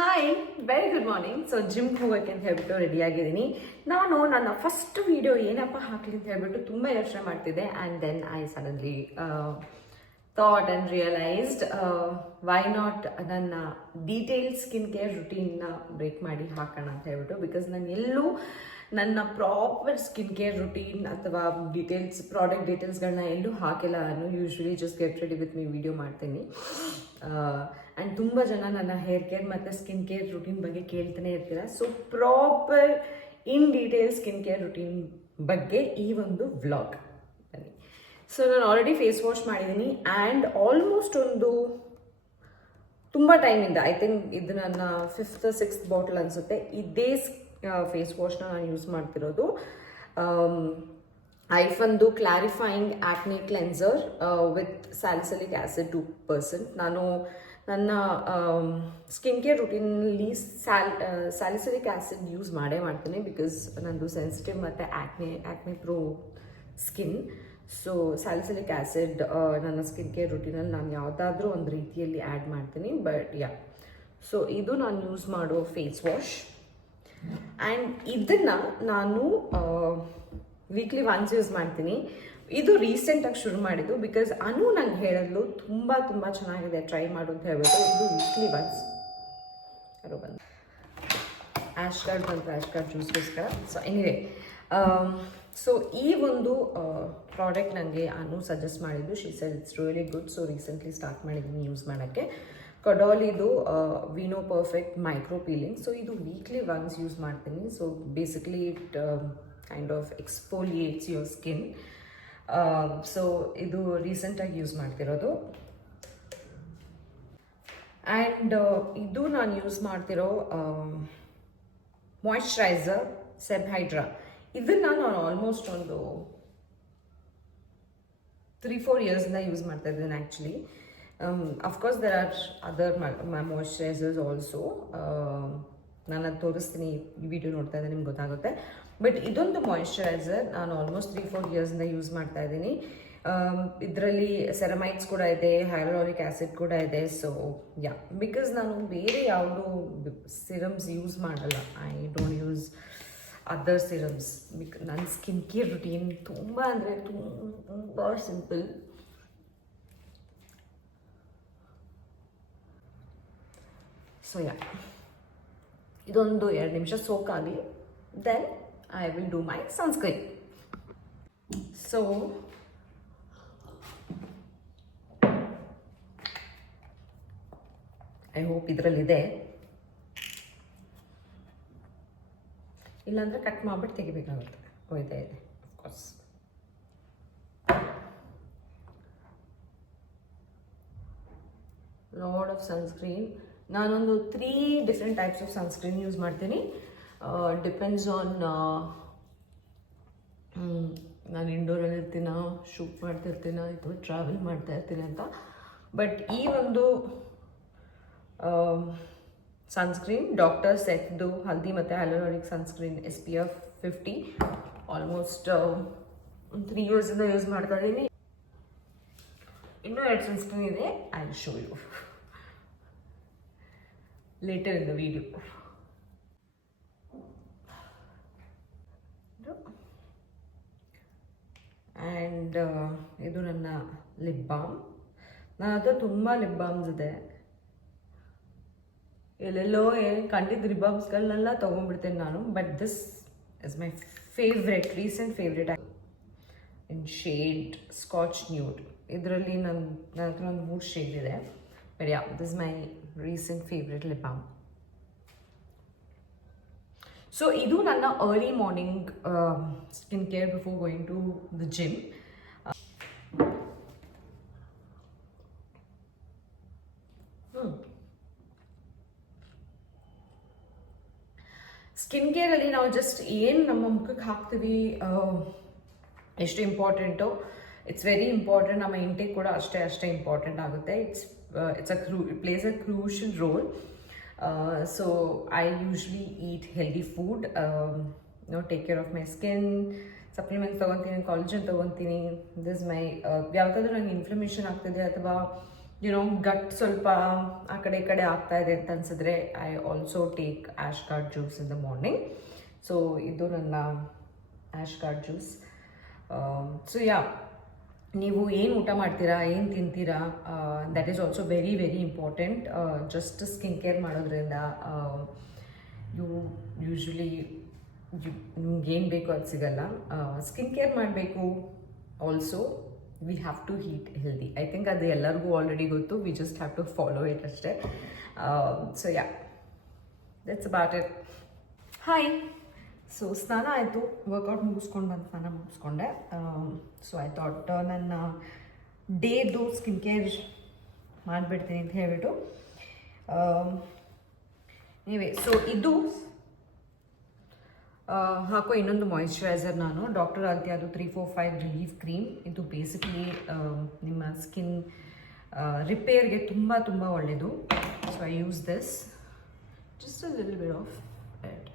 Hi, very good morning. So ಜಿಮ್ಗೆ ಹೋಗೋಕ್ಕೆ ಅಂತ ಹೇಳ್ಬಿಟ್ಟು ರೆಡಿಯಾಗಿದ್ದೀನಿ. ನಾನು ನನ್ನ ಫಸ್ಟ್ ವಿಡಿಯೋ ಏನಪ್ಪ ಹಾಕಲಿ ಅಂತ ಹೇಳ್ಬಿಟ್ಟು ತುಂಬ ಯೋಚನೆ ಮಾಡ್ತಿದ್ದೆ. And then I suddenly thought and realised why not ನನ್ನ ಡೀಟೇಲ್ ಸ್ಕಿನ್ ಕೇರ್ ರುಟೀನ್ನ ಬ್ರೇಕ್ ಮಾಡಿ ಹಾಕೋಣ ಅಂತ ಹೇಳ್ಬಿಟ್ಟು. ಬಿಕಾಸ್ ನಾನು ಎಲ್ಲೂ ನನ್ನ ಪ್ರಾಪರ್ ಸ್ಕಿನ್ ಕೇರ್ ರುಟೀನ್ ಅಥವಾ ಪ್ರಾಡಕ್ಟ್ ಡೀಟೇಲ್ಸ್ಗಳನ್ನ ಎಲ್ಲೂ ಹಾಕಿಲ್ಲ. ನಾನು usually just get ready with me video ಮಾಡ್ತೀನಿ. ಆ್ಯಂಡ್ ತುಂಬ ಜನ ನನ್ನ ಹೇರ್ ಕೇರ್ ಮತ್ತು ಸ್ಕಿನ್ ಕೇರ್ ರುಟೀನ್ ಬಗ್ಗೆ ಕೇಳ್ತಾನೆ ಇರ್ತೀರ. So proper in detail skin care routine ಬಗ್ಗೆ ಈ ಒಂದು ವ್ಲಾಗ್ ಬನ್ನಿ. ಸೊ ನಾನು ಆಲ್ರೆಡಿ ಫೇಸ್ ವಾಶ್ ಮಾಡಿದ್ದೀನಿ ಆ್ಯಂಡ್ ಆಲ್ಮೋಸ್ಟ್ ಒಂದು ತುಂಬ ಟೈಮಿಂದ, ಐ ಥಿಂಕ್ ಇದು ನನ್ನ 5th 6th ಬಾಟಲ್ ಅನಿಸುತ್ತೆ, ಇದೇ ಫೇಸ್ ವಾಶ್ನ ನಾನು ಯೂಸ್ ಮಾಡ್ತಿರೋದು. ಐಫನ್ದು clarifying acne cleanser with salicylic acid 2%. ನಾನು ನನ್ನ ಸ್ಕಿನ್ ಕೇರ್ ರುಟೀನಲ್ಲಿ ಸ್ಯಾಲಿಸಿಲಿಕ್ ಆ್ಯಸಿಡ್ ಯೂಸ್ ಮಾಡ್ತೀನಿ. ಬಿಕಾಸ್ ನಂದು ಸೆನ್ಸಿಟಿವ್ ಮತ್ತು acne prone skin. So salicylic acid ನನ್ನ ಸ್ಕಿನ್ ಕೇರ್ ರುಟೀನಲ್ಲಿ ನಾನು ಯಾವುದಾದ್ರೂ ಒಂದು ರೀತಿಯಲ್ಲಿ ಆ್ಯಡ್ ಮಾಡ್ತೀನಿ. ಬಟ್ ಸೊ ಇದು ನಾನು ಯೂಸ್ ಮಾಡೋ ಫೇಸ್ ವಾಶ್. ಆ್ಯಂಡ್ ಇದನ್ನು ನಾನು ವೀಕ್ಲಿ ಒನ್ಸ್ ಯೂಸ್ ಮಾಡ್ತೀನಿ. ಇದು ರೀಸೆಂಟಾಗಿ ಶುರು ಮಾಡಿದ್ದು ಬಿಕಾಸ್ ಅನು ನಂಗೆ ಹೇಳಲು ತುಂಬ ಚೆನ್ನಾಗಿದೆ, ಟ್ರೈ ಮಾಡು ಅಂತ ಹೇಳ್ಬಿಟ್ಟು. ಇದು ವೀಕ್ಲಿ ಒನ್ಸ್ ಯಾರೋ ಬಂದು ಆ್ಯಶ್ ಕಾರ್ಡ್ ಜ್ಯೂಸ್ಗೋಸ್ಕರ. ಸೊ ಎನಿವೇ, ಸೊ ಈ ಒಂದು ಪ್ರಾಡಕ್ಟ್ ನನಗೆ ಅನು ಸಜೆಸ್ಟ್ ಮಾಡಿದ್ದು. She said it's really good. So recently start ಮಾಡಿದ್ದೀನಿ ಯೂಸ್ ಮಾಡೋಕ್ಕೆ. ಕಡಾಲಿದು ವಿನೋ ಪರ್ಫೆಕ್ಟ್ ಮೈಕ್ರೋ ಪೀಲಿಂಗ್. ಸೊ ಇದು ವೀಕ್ಲಿ ಒನ್ಸ್ ಯೂಸ್ ಮಾಡ್ತೀನಿ. So basically it kind of exfoliates your skin. So ಇದು ರೀಸೆಂಟಾಗಿ ಯೂಸ್ ಮಾಡ್ತಿರೋದು. ಆ್ಯಂಡ್ ಇದು ನಾನು ಯೂಸ್ ಮಾಡ್ತಿರೋ ಮಾಯ್ಶ್ಚರೈಸರ್ ಸೆಬ್ ಹೈಡ್ರಾ. ಇದನ್ನು ನಾನು ಆಲ್ಮೋಸ್ಟ್ ಒಂದು 3-4 ಇಯರ್ಸಿಂದ ಯೂಸ್ ಮಾಡ್ತಾ ಇದ್ದೀನಿ actually. Of course there are other moisturisers also. ನಾನು ಅದು ತೋರಿಸ್ತೀನಿ, ಈ ವಿಡಿಯೋ ನೋಡ್ತಾ ಇದ್ದರೆ ನಿಮ್ಗೆ ಗೊತ್ತಾಗುತ್ತೆ. ಬಟ್ ಇದೊಂದು ಮಾಯ್ಶ್ಚರೈಸರ್ ನಾನು ಆಲ್ಮೋಸ್ಟ್ 3-4 ಇಯರ್ಸಿಂದ ಯೂಸ್ ಮಾಡ್ತಾ ಇದ್ದೀನಿ. ಇದರಲ್ಲಿ ಸೆರಮೈಡ್ಸ್ ಕೂಡ ಇದೆ, ಹೈಲುರಾನಿಕ್ ಆ್ಯಸಿಡ್ ಕೂಡ ಇದೆ. ಸೊ ಬಿಕಾಸ್ ನಾನು ಬೇರೆ ಯಾವುದು ಸಿರಮ್ಸ್ ಯೂಸ್ ಮಾಡಲ್ಲ. I don't use other serums. ನನ್ನ ಸ್ಕಿನ್ ಕೇರ್ ರುಟೀನ್ ತುಂಬ ಅಂದರೆ ತುಂಬ ಸಿಂಪಲ್. ಸೊ ಇದೊಂದು 2 ನಿಮಿಷ ಸೋಕಾಗಲಿ, then I will do my sunscreen. So I hope ಇದರಲ್ಲಿದೆ, ಇಲ್ಲಾಂದರೆ ಕಟ್ ಮಾಡಿಬಿಟ್ಟು ತೆಗಿಬೇಕಾಗುತ್ತೆ. ಇದೆ ಅಫ್ಕೋರ್ಸ್. Lot of sunscreen. ನಾನೊಂದು 3 different types of sunscreen use ಮಾಡ್ತೀನಿ. ಡಿಪೆಂಡ್ಸ್ ಆನ್ ನಾನು ಇಂಡೋರಲ್ಲಿ ಇರ್ತೀನ, ಶೂಟ್ ಮಾಡ್ತಿರ್ತೀನ, ಅಥವಾ ಟ್ರಾವೆಲ್ ಮಾಡ್ತಾ ಇರ್ತೀನಿ ಅಂತ. ಬಟ್ ಈ ಒಂದು ಸನ್ಸ್ಕ್ರೀನ್ ಡಾಕ್ಟರ್ ಸೆಟ್ದು ಹಲ್ದಿ ಮತ್ತು ಹ್ಯಾಲುರಾನಿಕ್ ಸನ್ಸ್ಕ್ರೀನ್ SPF 50 ಆಲ್ಮೋಸ್ಟ್ 3 ಇಯರ್ಸಿಂದ ಯೂಸ್ ಮಾಡ್ತಾ ಇದ್ದೀನಿ. ಇನ್ನೂ 2 ಸನ್ಸ್ಕ್ರೀನ್ ಇದೆ. I will show you later in the video. And ಇದು ನನ್ನ ಲಿಪ್ ಬಾಮ್. ನನ್ನ ಹತ್ರ ತುಂಬ ಲಿಪ್ ಬಾಮ್ಸ್ ಇದೆ. ಎಲ್ಲೆಲ್ಲೋ ಕಂಡಿದ್ದ ಲಿಪ್ ಬಾಮ್ಸ್ಗಳನ್ನೆಲ್ಲ ತೊಗೊಂಡ್ಬಿಡ್ತೇನೆ ನಾನು. But this is my recent favourite in shade scotch nude. ಇದರಲ್ಲಿ ನನ್ನ ಹತ್ರ ಒಂದು 3 ಶೇಡ್ ಇದೆ. But this my recent favourite lip balm. So ಇದು ನನ್ನ early morning skin care before going to the gym. Skin ಕೇರಲ್ಲಿ ನಾವು ಜಸ್ಟ್ ಏನು ನಮ್ಮ ಮುಖಕ್ಕೆ ಹಾಕ್ತೀವಿ ಎಷ್ಟು ಇಂಪಾರ್ಟೆಂಟು, ಇಟ್ಸ್ ವೆರಿ ಇಂಪಾರ್ಟೆಂಟ್. ನಮ್ಮ ಇಂಟೇಕ್ ಕೂಡ ಅಷ್ಟೇ ಇಂಪಾರ್ಟೆಂಟ್ ಆಗುತ್ತೆ. It plays a crucial role. So I usually eat healthy food, take care of my skin, supplements ತಗೊತೀನಿ, collagen ತಗೊತೀನಿ. This is my ಯಾವ್ದಾದ್ರೂ ನನಗೆ ಇನ್ಫ್ಲಮೇಷನ್ ಆಗ್ತಿದೆ ಅಥವಾ ಗಟ್ ಸ್ವಲ್ಪ ಆ ಕಡೆ ಈ ಕಡೆ ಆಗ್ತಾ ಇದೆ ಅಂತ ಅನ್ಸಿದ್ರೆ I also take ash gourd juice in the morning. So ಇದು ನನ್ನ ಆ್ಯಶ್ ಗಾರ್ಡ್ ಜ್ಯೂಸ್. ಸೊ ನೀವು ಏನು ಊಟ ಮಾಡ್ತೀರಾ, ಏನು ತಿಂತೀರಾ, that is also very very important. Just skin care ಮಾಡೋದ್ರಿಂದ ಯೂಶ್ವಲಿ ನಿಮ್ಗೇನು ಬೇಕೋ ಅದು ಸಿಗಲ್ಲ. ಸ್ಕಿನ್ ಕೇರ್ ಮಾಡಬೇಕು. Also we have to eat healthy. I think ಅದು ಎಲ್ಲರಿಗೂ ಆಲ್ರೆಡಿ ಗೊತ್ತು. We just have to follow it ಅಷ್ಟೇ. So that's about it. Hi. So ಸ್ನಾನ ಆಯಿತು, ವರ್ಕೌಟ್ ಮುಗಿಸ್ಕೊಂಡು ಬಂದು ಸ್ನಾನ ಮುಗಿಸ್ಕೊಂಡೆ. ಸೊ ಐ ಥಾಟ್ ನನ್ನ ಡೇದು ಸ್ಕಿನ್ ಕೇರ್ ಮಾಡಿಬಿಡ್ತೀನಿ ಅಂತ ಹೇಳ್ಬಿಟ್ಟು ಸೊ ಇದು ಹಾಕೋ ಇನ್ನೊಂದು ಮಾಯಿಶ್ಚರೈಸರ್ ನಾನು ಡಾಕ್ಟರ್ ಆಲ್ತಿ, ಅದು 345 ರಿಲೀಫ್ ಕ್ರೀಮ್. ಇದು ಬೇಸಿಕಲಿ ನಿಮ್ಮ ಸ್ಕಿನ್ ರಿಪೇರ್ಗೆ ತುಂಬ ತುಂಬ ಒಳ್ಳೆಯದು. So I use this just a little bit of it.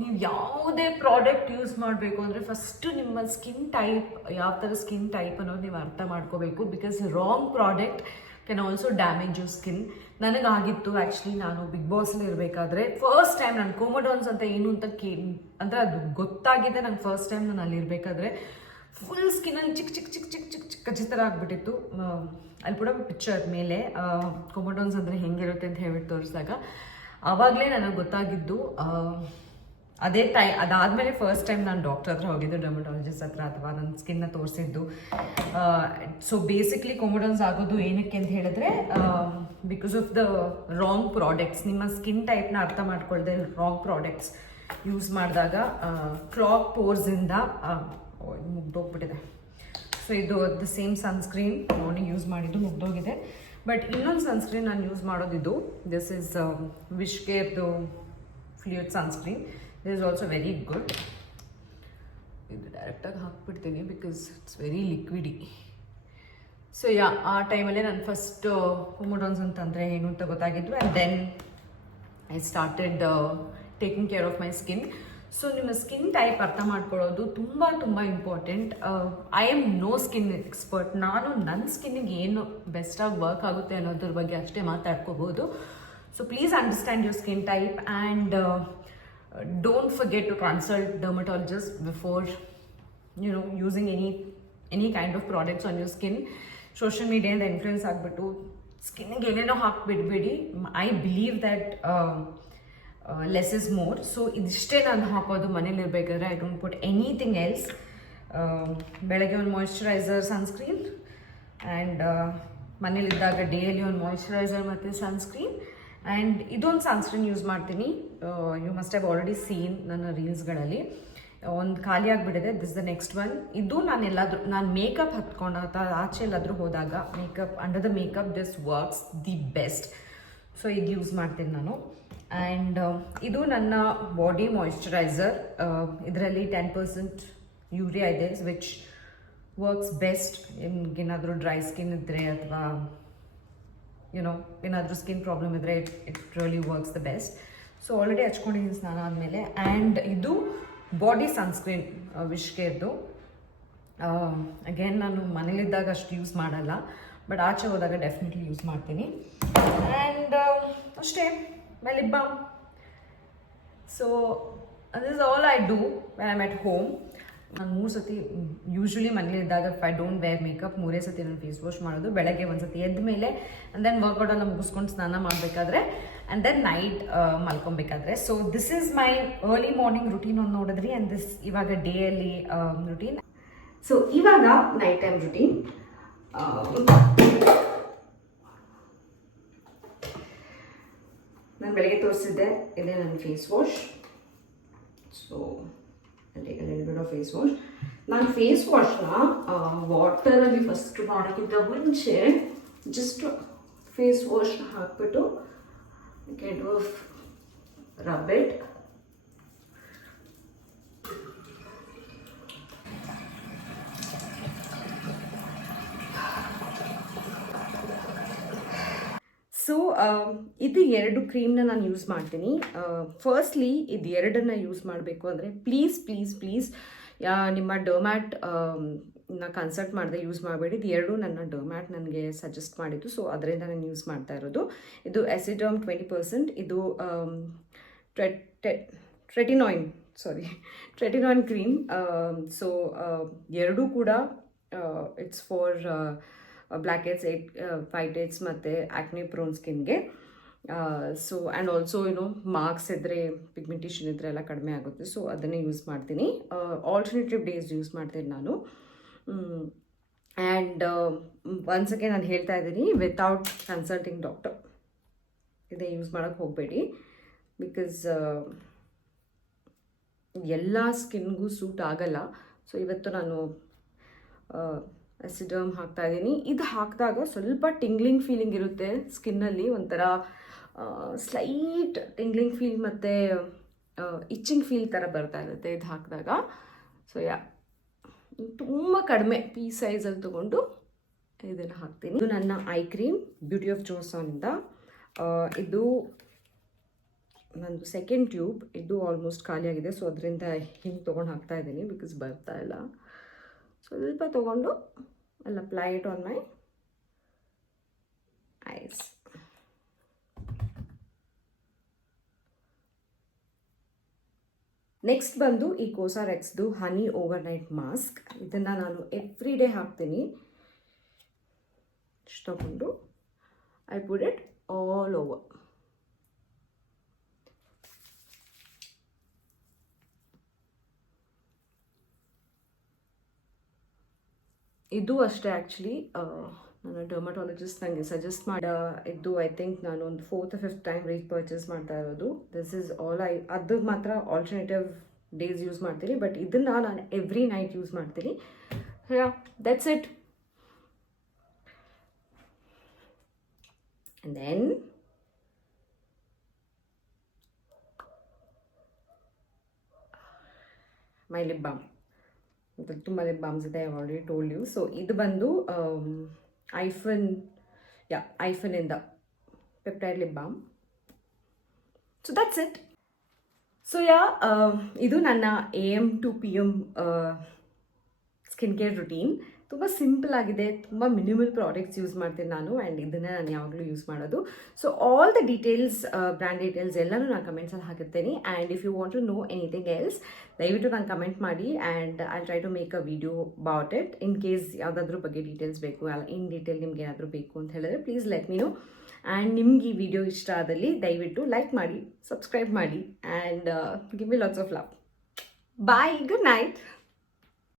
ನೀವು ಯಾವುದೇ ಪ್ರಾಡಕ್ಟ್ ಯೂಸ್ ಮಾಡಬೇಕು ಅಂದರೆ ಫಸ್ಟು ನಿಮ್ಮ ಸ್ಕಿನ್ ಟೈಪ್, ಯಾವ ಥರ ಸ್ಕಿನ್ ಟೈಪ್ ಅನ್ನೋದು ನೀವು ಅರ್ಥ ಮಾಡ್ಕೋಬೇಕು. Because wrong product can also damage your skin. ನನಗಾಗಿತ್ತು ಆ್ಯಕ್ಚುಲಿ. ನಾನು ಬಿಗ್ ಬಾಸಲ್ಲಿ ಇರಬೇಕಾದ್ರೆ ಫಸ್ಟ್ ಟೈಮ್ ನಾನು ಕೋಮೋಡಾನ್ಸ್ ಅಂತ ಏನು ಅಂತ ಅಂದರೆ ಅದು ಗೊತ್ತಾಗಿದೆ ನಂಗೆ ಫಸ್ಟ್ ಟೈಮ್ ನಾನು ಅಲ್ಲಿ ಇರಬೇಕಾದ್ರೆ. ಫುಲ್ ಸ್ಕಿನ್ನಲ್ಲಿ ಚಿಕ್ಕ ಚಿಕ್ಕ ಚಿಕ್ಕ ಚಿಕ್ಕ ಚಿಕ್ಕ ಚಿಕ್ಕ ಕಚ್ಚಿ ಥರ ಆಗಿಬಿಟ್ಟಿತ್ತು. ಅಲ್ಲಿ ಕೂಡ ಪಿಕ್ಚರ್ ಮೇಲೆ ಕೋಮೋಡಾನ್ಸ್ ಅಂದರೆ ಹೆಂಗಿರುತ್ತೆ ಅಂತ ಹೇಳ್ಬಿಟ್ಟು ತೋರಿಸಿದಾಗ ಆವಾಗಲೇ ನನಗೆ ಗೊತ್ತಾಗಿದ್ದು. ಅದಾದಮೇಲೆ ಫಸ್ಟ್ ಟೈಮ್ ನಾನು ಡಾಕ್ಟರ್ ಹತ್ರ ಹೋಗಿದ್ದು, ಡರ್ಮಟಾಲಜಿಸ್ಟ್ ಹತ್ರ, ಅಥವಾ ನನ್ನ ಸ್ಕಿನ್ನ ತೋರಿಸಿದ್ದು. ಸೊ ಬೇಸಿಕ್ಲಿ ಕೋಮೋಡಾನ್ಸ್ ಆಗೋದು ಏನಕ್ಕೆ ಅಂತ ಹೇಳಿದ್ರೆ because of the wrong products. ನಿಮ್ಮ ಸ್ಕಿನ್ ಟೈಪ್ನ ಅರ್ಥ ಮಾಡ್ಕೊಳ್ದೆ ರಾಂಗ್ ಪ್ರಾಡಕ್ಟ್ಸ್ ಯೂಸ್ ಮಾಡಿದಾಗ ಕ್ಲಾಗ್ ಪೋರ್ಸಿಂದ ಮುಗ್ದೋಗ್ಬಿಟ್ಟಿದೆ. ಸೊ ಇದು the same sunscreen morning use ಮಾಡಿದ್ದು ಮುಗ್ದೋಗಿದೆ. ಬಟ್ ಇನ್ನೊಂದು ಸನ್ಸ್ಕ್ರೀನ್ ನಾನು ಯೂಸ್ ಮಾಡೋದಿದ್ದು, ದಿಸ್ ಈಸ್ ವಿಶ್ ಕೇರ್ದು fluid sunscreen. This is also very good. ಇದು ಡೈರೆಕ್ಟಾಗಿ ಹಾಕ್ಬಿಡ್ತೀನಿ because it's very liquidy. So ಆ ಟೈಮಲ್ಲೇ ನಾನು ಫಸ್ಟ್ ಕೋಮೋಡಾನ್ಸ್ ಅಂತಂದರೆ ಏನು ಅಂತ ಗೊತ್ತಾಗಿದ್ದು. And then I started taking care of my skin. So ನಿಮ್ಮ ಸ್ಕಿನ್ ಟೈಪ್ ಅರ್ಥ ಮಾಡ್ಕೊಳ್ಳೋದು ತುಂಬ ತುಂಬ important. I am no skin expert. ನಾನು ನನ್ನ ಸ್ಕಿನ್ನಿಗೆ ಏನು ಬೆಸ್ಟಾಗಿ ವರ್ಕ್ ಆಗುತ್ತೆ ಅನ್ನೋದ್ರ ಬಗ್ಗೆ ಅಷ್ಟೇ ಮಾತಾಡ್ಕೋಬೋದು. So please understand your skin type and don't forget to consult dermatologist before using any kind of products on your skin. Social ಮೀಡಿಯಾದಿಂದ ಇನ್ಫ್ಲೂಯೆನ್ಸ್ ಆಗಿಬಿಟ್ಟು ಸ್ಕಿನ್ನಿಗೆ ಏನೇನೋ ಹಾಕ್ಬಿಡ್ಬೇಡಿ. I believe that less is more. So ಇದಿಷ್ಟೇ ನಾನು ಹಾಕೋದು ಮನೇಲಿರಬೇಕಾದ್ರೆ. I don't put anything else. ಬೆಳಗ್ಗೆ ಒಂದು ಮಾಯಿಶ್ಚರೈಸರ್, ಸನ್ಸ್ಕ್ರೀನ್, ಆ್ಯಂಡ್ ಮನೇಲಿದ್ದಾಗ ಡೇಲಿ ಒಂದು ಮಾಯಿಶ್ಚರೈಸರ್ ಮತ್ತು ಸನ್ಸ್ಕ್ರೀನ್. ಆ್ಯಂಡ್ ಇದೊಂದು ಸನ್ಸ್ಕ್ರೀನ್ ಯೂಸ್ ಮಾಡ್ತೀನಿ. You must have already scene ನನ್ನ ರೀಲ್ಸ್ಗಳಲ್ಲಿ. ಒಂದು ಖಾಲಿ ಆಗಿಬಿಟ್ಟಿದೆ. This the next one. ಇದು ನಾನು ಮೇಕಪ್ ಹತ್ಕೊಂಡು ಅಥವಾ ಆಚೆ ಎಲ್ಲಾದರೂ ಹೋದಾಗ under the makeup this works the best. So ಇದು ಯೂಸ್ ಮಾಡ್ತೀನಿ ನಾನು. ಆ್ಯಂಡ್ ಇದು ನನ್ನ ಬಾಡಿ ಮಾಯಿಶ್ಚರೈಸರ್. ಇದರಲ್ಲಿ 10% ಯೂರಿಯಾ ಇದೆ, ವಿಚ್ ವರ್ಕ್ಸ್ ಬೆಸ್ಟ್. ನಿಮ್ಗೇನಾದರೂ ಡ್ರೈ ಸ್ಕಿನ್ ಇದ್ದರೆ ಅಥವಾ ಏನಾದರೂ ಸ್ಕಿನ್ ಪ್ರಾಬ್ಲಮ್ ಇದ್ದರೆ it really works the best. So already ಹಚ್ಕೊಂಡಿದ್ದೀನಿ ಸ್ನಾನ ಆದಮೇಲೆ. ಆ್ಯಂಡ್ ಇದು ಬಾಡಿ ಸನ್ಸ್ಕ್ರೀನ್ ವಿಶ್ ಕೇರ್ದು. ಅಗೇನ್ ನಾನು ಮನೇಲಿದ್ದಾಗ ಅಷ್ಟು ಯೂಸ್ ಮಾಡಲ್ಲ, ಬಟ್ ಆಚೆ ಹೋದಾಗ ಡೆಫಿನೆಟ್ಲಿ ಯೂಸ್ ಮಾಡ್ತೀನಿ. ಆ್ಯಂಡ್ ಅಷ್ಟೇ, my lip balm. So this is all I do when I'm at home. ನಾನು 3 ಸತಿ ಯೂಶ್ವಲಿ ಮನೇಲಿದ್ದಾಗ if I don't wear makeup 3 ಸತಿ ನಾನು ಫೇಸ್ ವಾಶ್ ಮಾಡೋದು. ಬೆಳಗ್ಗೆ ಒಂದು ಸತಿ ಎದ್ದ ಮೇಲೆ, ಆ್ಯಂಡ್ ದೆನ್ ವರ್ಕೌಟ್ ಎಲ್ಲ ಮುಗಿಸ್ಕೊಂಡು ಸ್ನಾನ ಮಾಡಬೇಕಾದ್ರೆ, ಆ್ಯಂಡ್ ದೆನ್ ನೈಟ್ ಮಲ್ಕೊಬೇಕಾದ್ರೆ. So this is my early morning routine ಒಂದು ನೋಡಿದ್ರಿ. ಆ್ಯಂಡ್ ದಿಸ್ ಇವಾಗ ಡೇಯಲ್ಲಿ ರುಟೀನ್. ಸೊ ಇವಾಗ ನೈಟ್ ಟೈಮ್ ರುಟೀನ್. ನಾನು ಬೆಳಗ್ಗೆ ತೋರಿಸಿದ್ದೆ, ಇದೇ ನನ್ನ face wash. So take a little bit of face wash. ನಾನು ಫೇಸ್ ವಾಶ್ನ ವಾಟರಲ್ಲಿ ಫಸ್ಟ್ ಮಾಡೋಕ್ಕಿಂತ ಮುಂಚೆ ಜಸ್ಟ್ ಫೇಸ್ ವಾಶ್ನ ಹಾಕ್ಬಿಟ್ಟು kind of rub it. So ಇದು 2 ಕ್ರೀಮ್ನ ನಾನು ಯೂಸ್ ಮಾಡ್ತೀನಿ. ಫಸ್ಟ್ಲಿ ಇದು 2ನ್ನ ಯೂಸ್ ಮಾಡಬೇಕು ಅಂದರೆ ಪ್ಲೀಸ್ ಪ್ಲೀಸ್ ಪ್ಲೀಸ್ ನಿಮ್ಮ ಡರ್ಮ್ಯಾಟ್ ನಾ ಕನ್ಸಲ್ಟ್ ಮಾಡಿದೆ, ಯೂಸ್ ಮಾಡಬೇಡಿ. ಇದು ಎರಡು ನನ್ನ ಡರ್ಮ್ಯಾಟ್ ನನಗೆ ಸಜೆಸ್ಟ್ ಮಾಡಿದ್ದು, ಸೊ ಅದರಿಂದ ನಾನು ಯೂಸ್ ಮಾಡ್ತಾ ಇರೋದು. ಇದು ಎಸಿಡರ್ಮ್ 20%, ಇದು ಟ್ರೆಟಿನಾಯ್ನ್ ಕ್ರೀಮ್. ಸೊ ಎರಡೂ ಕೂಡ it's for black heads, white heads ಮತ್ತು ಆಕ್ನೆ ಪ್ರೋನ್ ಸ್ಕಿನ್ಗೆ. ಸೊ ಆ್ಯಂಡ್ ಆಲ್ಸೋ ಮಾರ್ಕ್ಸ್ ಇದ್ದರೆ, ಪಿಗ್ಮೆಂಟೇಷನ್ ಇದ್ದರೆ ಎಲ್ಲ ಕಡಿಮೆ ಆಗುತ್ತೆ. ಸೊ ಅದನ್ನೇ ಯೂಸ್ ಮಾಡ್ತೀನಿ. ಆಲ್ಟರ್ನೇಟಿವ್ ಡೇಸ್ ಯೂಸ್ ಮಾಡ್ತೀನಿ ನಾನು. ಆ್ಯಂಡ್ ಒನ್ಸ್ ಅಗೇನ್ ನಾನು ಹೇಳ್ತಾ ಇದ್ದೀನಿ, ವಿತೌಟ್ ಕನ್ಸಲ್ಟಿಂಗ್ ಡಾಕ್ಟರ್ ಇದೇ ಯೂಸ್ ಮಾಡೋಕ್ಕೆ ಹೋಗಬೇಡಿ. ಬಿಕಾಸ್ ಎಲ್ಲ ಸ್ಕಿನ್ಗೂ ಸೂಟ್ ಆಗಲ್ಲ. ಸೊ ಇವತ್ತು ನಾನು ಎಸಿಡರ್ಮ್ ಹಾಕ್ತಾಯಿದ್ದೀನಿ. ಇದು ಹಾಕಿದಾಗ ಸ್ವಲ್ಪ ಟಿಂಗ್ಲಿಂಗ್ ಫೀಲಿಂಗ್ ಇರುತ್ತೆ ಸ್ಕಿನ್ನಲ್ಲಿ, ಒಂಥರ ಸ್ಲೈಟ್ ಟಿಂಗ್ಲಿಂಗ್ ಫೀಲ್ ಮತ್ತು ಇಚ್ಚಿಂಗ್ ಫೀಲ್ ಥರ ಬರ್ತಾ ಇರುತ್ತೆ ಇದು ಹಾಕಿದಾಗ. ಸೊ ತುಂಬ ಕಡಿಮೆ ಪೀಸ್ ಸೈಜಲ್ಲಿ ತೊಗೊಂಡು ಇದನ್ನು ಹಾಕ್ತೀನಿ. ಇದು ನನ್ನ ಐ ಕ್ರೀಮ್ ಬ್ಯೂಟಿ ಆಫ್ ಜೋಸಾನಿಂದ. ಇದು ನಂದು ಸೆಕೆಂಡ್ ಟ್ಯೂಬ್. ಇದು ಆಲ್ಮೋಸ್ಟ್ ಖಾಲಿಯಾಗಿದೆ. ಸೊ ಅದರಿಂದ ಹಿಂಗೆ ತೊಗೊಂಡು ಹಾಕ್ತಾ ಇದ್ದೀನಿ, ಬಿಕಾಸ್ ಬರ್ತಾ ಇಲ್ಲ. ಸ್ವಲ್ಪ ತೊಗೊಂಡು I'll apply it on my eyes. Next ಬಂದು ಈ ಕೋಸಾರೆಕ್ಸ್ದು ಹನಿ ಓವರ್ನೈಟ್ ಮಾಸ್ಕ್. ಇದನ್ನು ನಾನು ಎವ್ರಿ ಡೇ ಹಾಕ್ತೀನಿ. ಇಷ್ಟು ತಗೊಂಡು I put it all over. ಇದು ಅಷ್ಟೇ ಆ್ಯಕ್ಚುಲಿ ನನ್ನ ಡರ್ಮಟಾಲಜಿಸ್ಟ್ ನನಗೆ ಸಜೆಸ್ಟ್ ಮಾಡಿ ಇದು. ಐ ಥಿಂಕ್ ನಾನು ಒಂದು 4th or 5th time purchase ಮಾಡ್ತಾ ಇರೋದು. This is all. ಅದು ಮಾತ್ರ ಆಲ್ಟರ್ನೇಟಿವ್ ಡೇಸ್ ಯೂಸ್ ಮಾಡ್ತೀನಿ, ಬಟ್ ಇದನ್ನು ನಾನು ಎವ್ರಿ ನೈಟ್ ಯೂಸ್ ಮಾಡ್ತೀನಿ. That's it. And then my lip balm. ತುಂಬ ಲಿಪ್ ಬಾಮ್ಸ್ ಇದೆ, I already told you. So ಇದು ಬಂದು ಐಫನ್ನಿಂದ peptide lip balm. So that's it. So ಇದು ನನ್ನ AM to PM skin care routine. ತುಂಬ ಸಿಂಪಲ್ ಆಗಿದೆ, ತುಂಬ ಮಿನಿಮಲ್ ಪ್ರಾಡಕ್ಟ್ಸ್ ಯೂಸ್ ಮಾಡ್ತೀನಿ ನಾನು, ಆ್ಯಂಡ್ ಇದನ್ನೇ ನಾನು ಯಾವಾಗಲೂ ಯೂಸ್ ಮಾಡೋದು. So all the details, brand details ಎಲ್ಲನೂ ನಾನು ಕಮೆಂಟ್ಸಲ್ಲಿ ಹಾಕಿರ್ತೀನಿ. And if you want to know anything else, ದಯವಿಟ್ಟು ನಾನು ಕಮೆಂಟ್ ಮಾಡಿ, and I try to make a video about it. In case ಯಾವುದಾದ್ರೂ ಬಗ್ಗೆ ಡೀಟೇಲ್ಸ್ ಬೇಕು, ಅಲ್ಲ ಇನ್ ಡೀಟೇಲ್ ನಿಮ್ಗೆ ಏನಾದರೂ ಬೇಕು ಅಂತ ಹೇಳಿದ್ರೆ please let me know. And ನಿಮ್ಗೆ ಈ ವಿಡಿಯೋ ಇಷ್ಟ ಆದಲ್ಲಿ ದಯವಿಟ್ಟು ಲೈಕ್ ಮಾಡಿ, ಸಬ್ಸ್ಕ್ರೈಬ್ ಮಾಡಿ, and give me lots of love. Bye, good night.